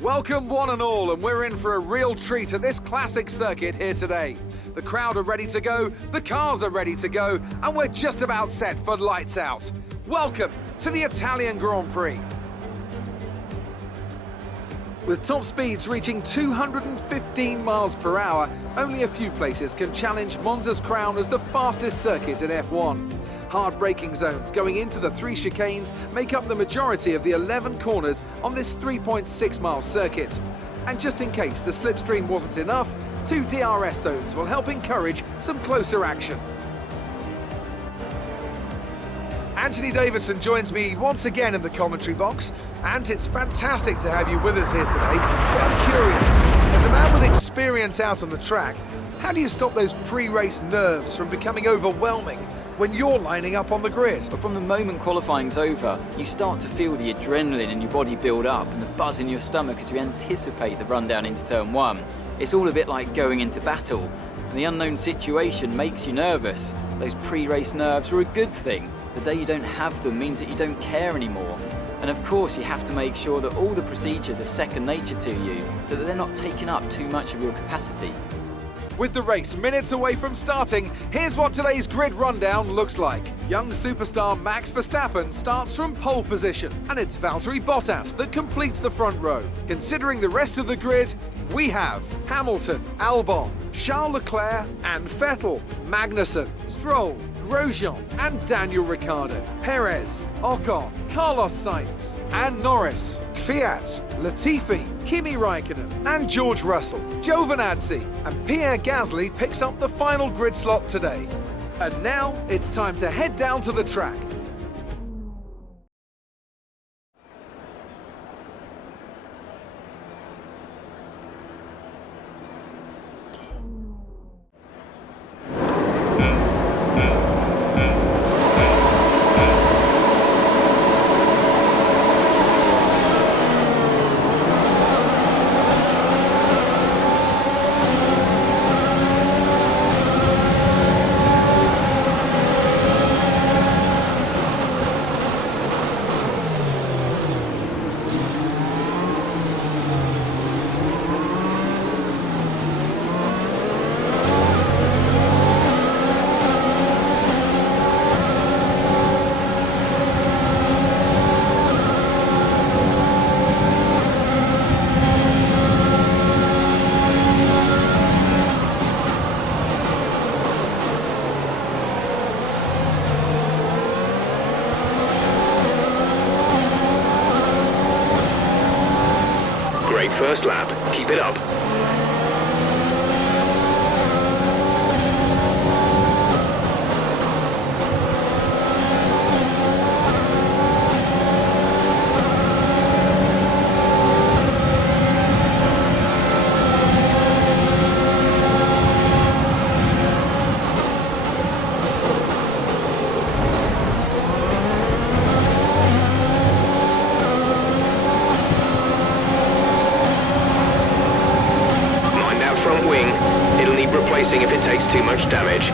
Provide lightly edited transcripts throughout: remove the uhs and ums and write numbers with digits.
Welcome one and all, and we're in for a real treat at this classic circuit here today. The crowd are ready to go, the cars are ready to go, and we're just about set for lights out. Welcome to the Italian Grand Prix. With top speeds reaching 215 miles per hour, only a few places can challenge Monza's crown as the fastest circuit in F1. Hard braking zones going into the 3 chicanes make up the majority of the 11 corners on this 3.6-mile circuit. And just in case the slipstream wasn't enough, 2 DRS zones will help encourage some closer action. Anthony Davidson joins me once again in the commentary box, and it's fantastic to have you with us here today. But I'm curious, as a man with experience out on the track, how do you stop those pre-race nerves from becoming overwhelming when you're lining up on the grid? But from the moment qualifying's over, you start to feel the adrenaline in your body build up and the buzz in your stomach as you anticipate the run down into turn 1. It's all a bit like going into battle, and the unknown situation makes you nervous. Those pre-race nerves are a good thing. The day you don't have them means that you don't care anymore. And of course, you have to make sure that all the procedures are second nature to you, so that they're not taking up too much of your capacity. With the race minutes away from starting, here's what today's grid rundown looks like. Young superstar Max Verstappen starts from pole position, and it's Valtteri Bottas that completes the front row. Considering the rest of the grid, we have Hamilton, Albon, Charles Leclerc and Vettel, Magnussen, Stroll, Grosjean and Daniel Ricciardo, Perez, Ocon, Carlos Sainz and Norris, Kvyat, Latifi, Kimi Raikkonen and George Russell, Giovinazzi and Pierre Gasly picks up the final grid slot today. And now it's time to head down to the track. Great first lap. Keep it up. Replacing if it takes too much damage.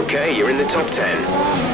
Okay, you're in the top 10.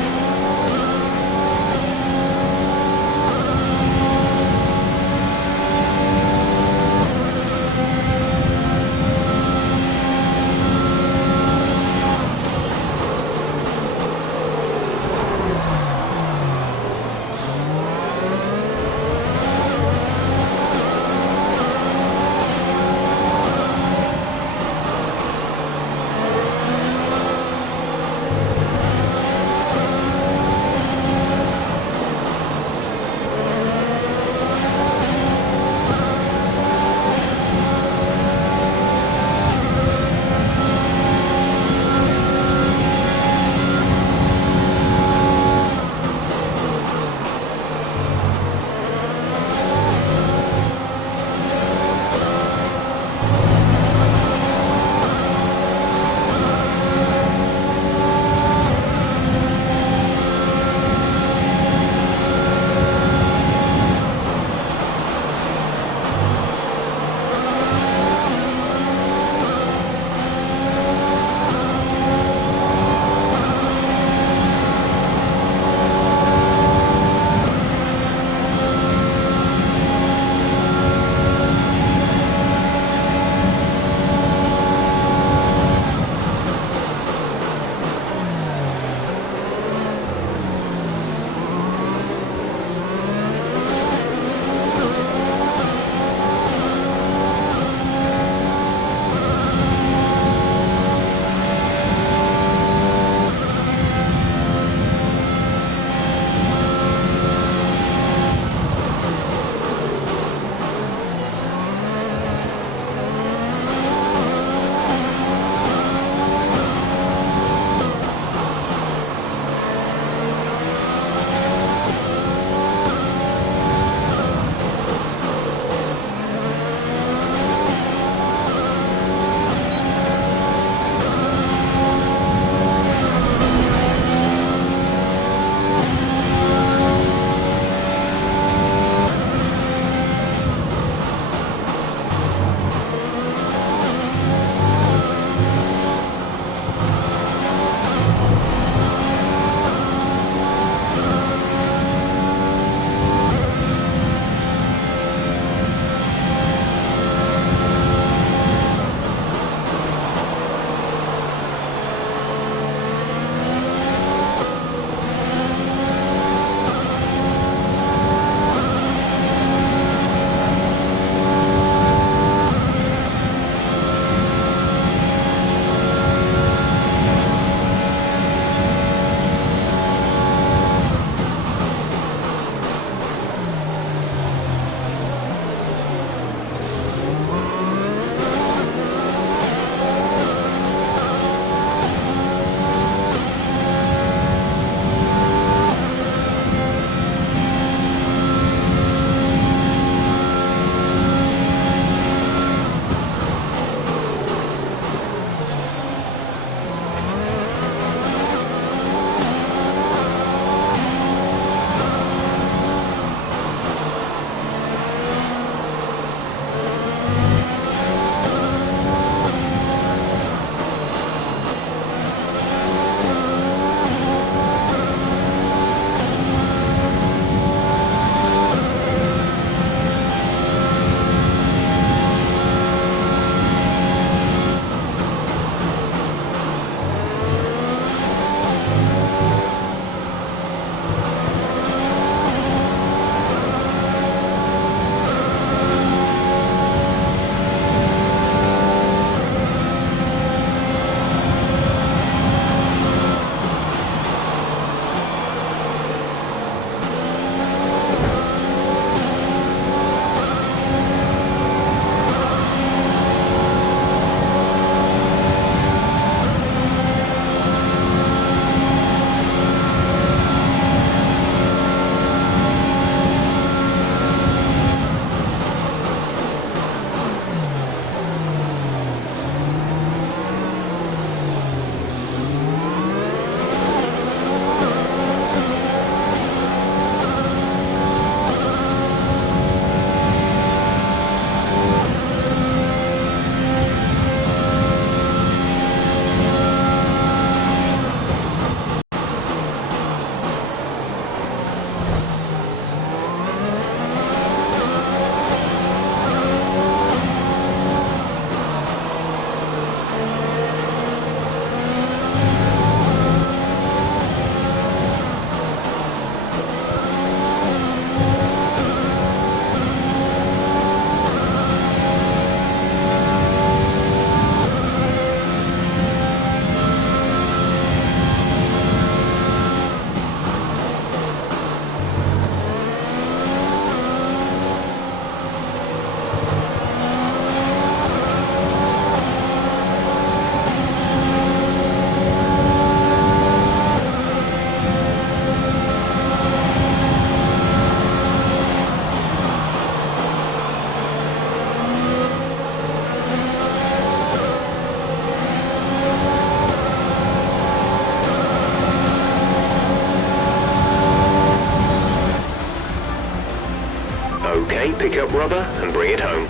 Pick up rubber and bring it home.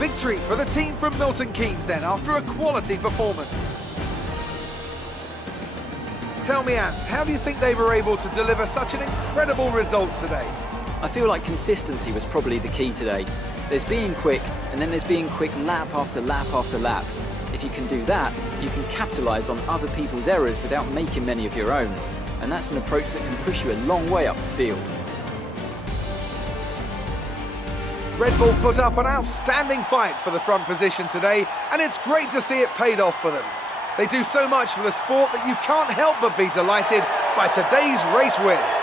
Victory for the team from Milton Keynes then, after a quality performance. Tell me, Ant, how do you think they were able to deliver such an incredible result today? I feel like consistency was probably the key today. There's being quick, and then there's being quick lap after lap after lap. If you can do that, you can capitalise on other people's errors without making many of your own. And that's an approach that can push you a long way up the field. Red Bull put up an outstanding fight for the front position today, and it's great to see it paid off for them. They do so much for the sport that you can't help but be delighted by today's race win.